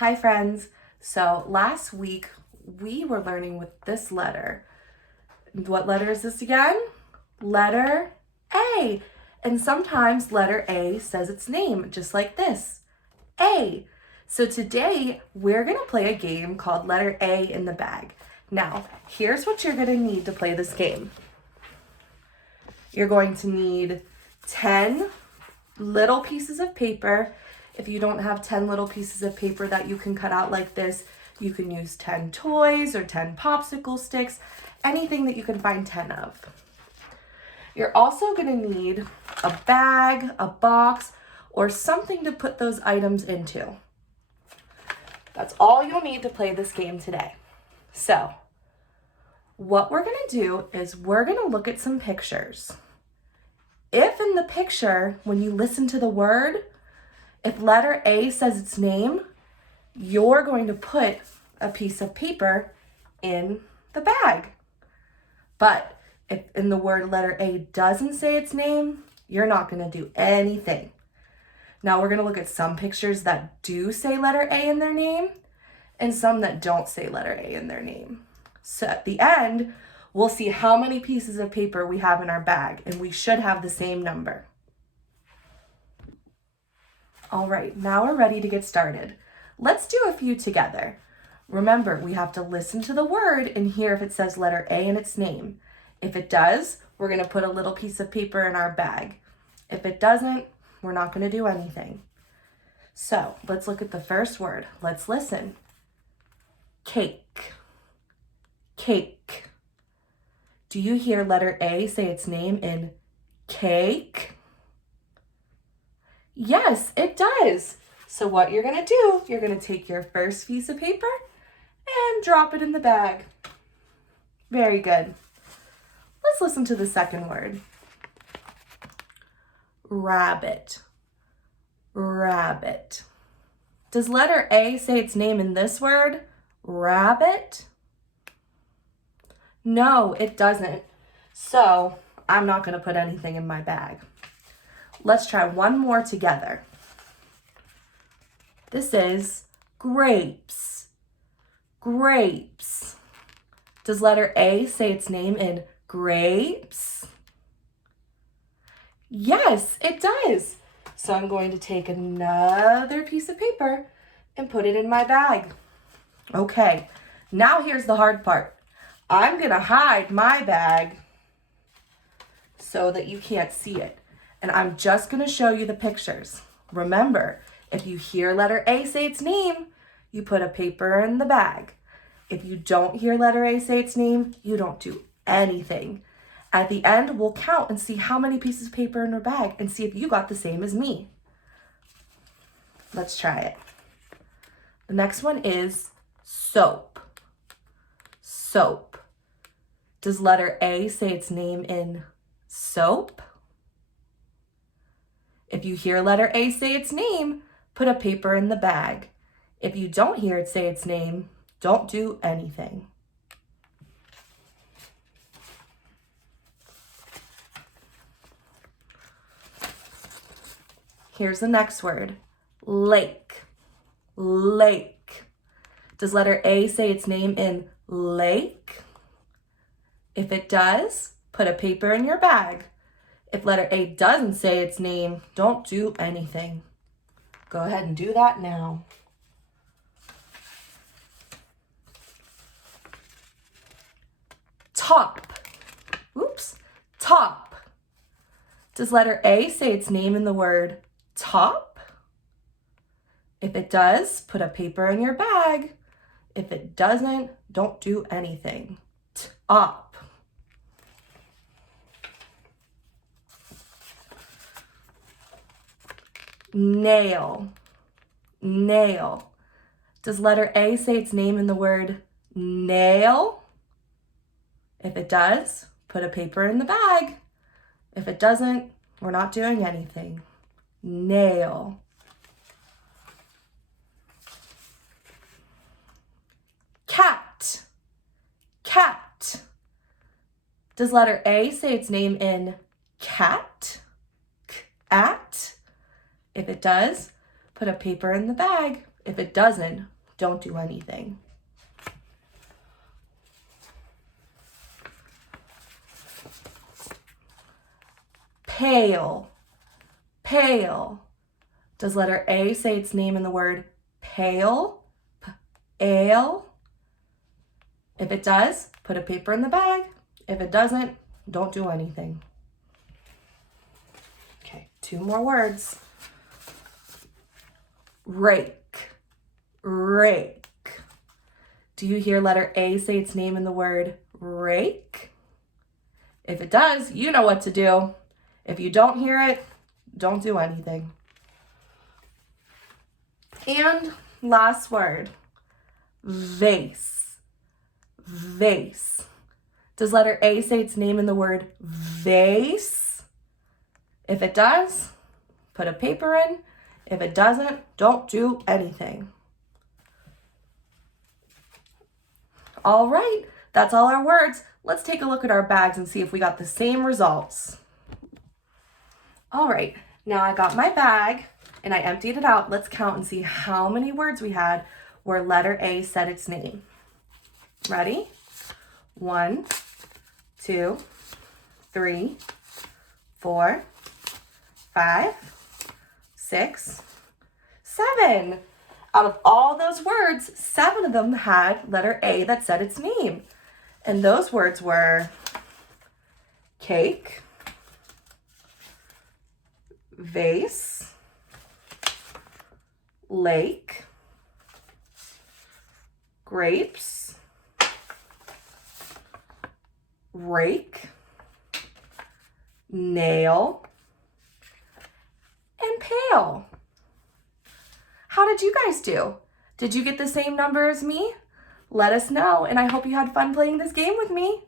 Hi friends. So last week we were learning with this letter. What letter is this again? Letter A. And sometimes letter A says its name, just like this, A. So today we're gonna play a game called Letter A in the Bag. Now, here's what you're gonna need to play this game. You're going to need 10 little pieces of paper. If you don't have 10 little pieces of paper that you can cut out like this, you can use 10 toys or 10 popsicle sticks, anything that you can find 10 of. You're also gonna need a bag, a box, or something to put those items into. That's all you'll need to play this game today. So, what we're gonna do is we're gonna look at some pictures. If in the picture, when you listen to the word, if letter A says its name, you're going to put a piece of paper in the bag. But if in the word letter A doesn't say its name, you're not going to do anything. Now we're going to look at some pictures that do say letter A in their name and some that don't say letter A in their name. So at the end, we'll see how many pieces of paper we have in our bag, and we should have the same number. All right, now we're ready to get started. Let's do a few together. Remember, we have to listen to the word and hear if it says letter A in its name. If it does, we're gonna put a little piece of paper in our bag. If it doesn't, we're not gonna do anything. So let's look at the first word. Let's listen. Cake. Cake. Do you hear letter A say its name in cake? Yes, it does. So what you're gonna do, you're gonna take your first piece of paper and drop it in the bag. Very good. Let's listen to the second word. Rabbit. Rabbit. Does letter A say its name in this word? Rabbit? No, it doesn't. So I'm not gonna put anything in my bag. Let's try one more together. This is grapes. Grapes. Does letter A say its name in grapes? Yes, it does. So I'm going to take another piece of paper and put it in my bag. Okay, now here's the hard part. I'm gonna hide my bag so that you can't see it. And I'm just gonna show you the pictures. Remember, if you hear letter A say its name, you put a paper in the bag. If you don't hear letter A say its name, you don't do anything. At the end, we'll count and see how many pieces of paper in our bag and see if you got the same as me. Let's try it. The next one is soap. Soap. Does letter A say its name in soap? If you hear letter A say its name, put a paper in the bag. If you don't hear it say its name, don't do anything. Here's the next word. Lake. Lake. Does letter A say its name in lake? If it does, put a paper in your bag. If letter A doesn't say its name, don't do anything. Go ahead and do that now. Top. Oops. Top. Does letter A say its name in the word top? If it does, put a paper in your bag. If it doesn't, don't do anything. Top. Nail. Nail. Does letter A say its name in the word nail? If it does, put a paper in the bag. If it doesn't, we're not doing anything. Nail. Cat. Cat. Does letter A say its name in cat? Cat? If it does, put a paper in the bag. If it doesn't, don't do anything. Pale, pale. Does letter A say its name in the word pale? Ale? If it does, put a paper in the bag. If it doesn't, don't do anything. Okay, 2 more words. Rake, rake. Do you hear letter A say its name in the word rake? If it does, you know what to do. If you don't hear it, don't do anything. And last word, vase, vase. Does letter A say its name in the word vase? If it does, put a paper in. If it doesn't, don't do anything. All right, that's all our words. Let's take a look at our bags and see if we got the same results. All right, now I got my bag and I emptied it out. Let's count and see how many words we had where letter A said its name. Ready? 1, 2, 3, 4, 5, 6, 7. Out of all those words, 7 of them had letter A that said its name. And those words were cake, vase, lake, grapes, rake, nail, and pail. How did you guys do? Did you get the same number as me? Let us know, and I hope you had fun playing this game with me.